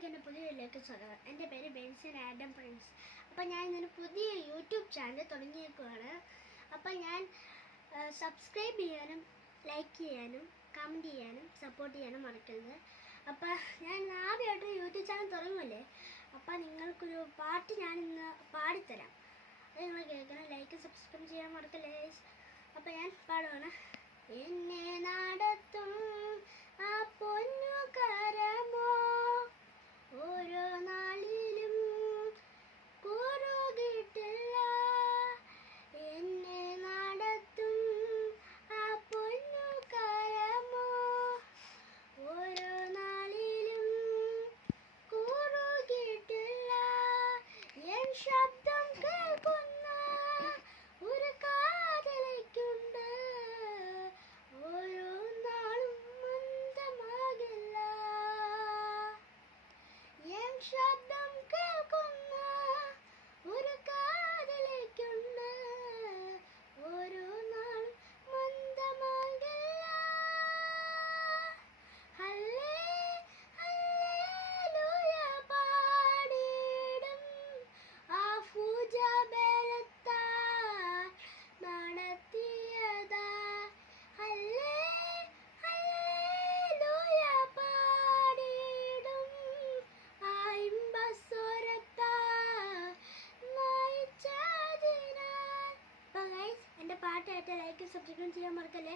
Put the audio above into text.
എല്ലാവർക്കും എൻ്റെ പുതിയ വീഡിയോയിലേക്ക് സ്വാഗതം. എൻ്റെ പേര് ബെൻസൻ ആഡം പ്രിൻസ്. അപ്പോൾ ഞാൻ ഇന്നൊരു പുതിയ യൂട്യൂബ് ചാനൽ തുടങ്ങിയേക്കുവാണ്. അപ്പോൾ ഞാൻ സബ്സ്ക്രൈബ് ചെയ്യാനും ലൈക്ക് ചെയ്യാനും കമൻറ്റ് ചെയ്യാനും സപ്പോർട്ട് ചെയ്യാനും മറക്കരുത്. അപ്പോൾ ഞാൻ ആദ്യമായിട്ട് യൂട്യൂബ് ചാനൽ തുടങ്ങുമല്ലേ, അപ്പോൾ നിങ്ങൾക്കൊരു പാട്ട് ഞാനിന്ന് പാടിത്തരാം. അത് നിങ്ങൾ കേൾക്കണം. ലൈക്ക് സബ്സ്ക്രൈബ് ചെയ്യാൻ മറക്കല്ലേ. അപ്പോൾ ഞാൻ പാടുവാണ്. എന്നെ നടത്തും ആ പൊന്നു കരമോ ഓരോ നാളിലും കുറുകിട്ടില്ല. എന്നെ നടത്തും ആ പൊന്നു കരമോ ഓരോ നാളിലും കുറുകിട്ടില്ല. എൻ ശബ്ദം കേൾക്കുന്ന ഒരു കാതലിക്കുണ്ട്. ഓരോ നാളും മന്ദമാകില്ല. എൻ ശബ്ദം കേൾക്കുന്ന ഒരു കാതലിക്കുണ്ട്. ഓരോ നാളും മന്ദമാകില്ല. ഹല്ലേലൂയ പാടിടും ആ പൂജബലത്താൽ നടത്തിയതാ. ഹല്ലേലൂയ പാടിടും ആ ഇമ്പസ്വരത്താൽ നയിച്ചതിനാൽ. അപ്പോൾ ഗൈസ്, എൻ്റെ പാട്ട് കേട്ട് ലൈക്ക് സബ്സ്ക്രൈബ് ചെയ്യാൻ മറക്കല്ലേ.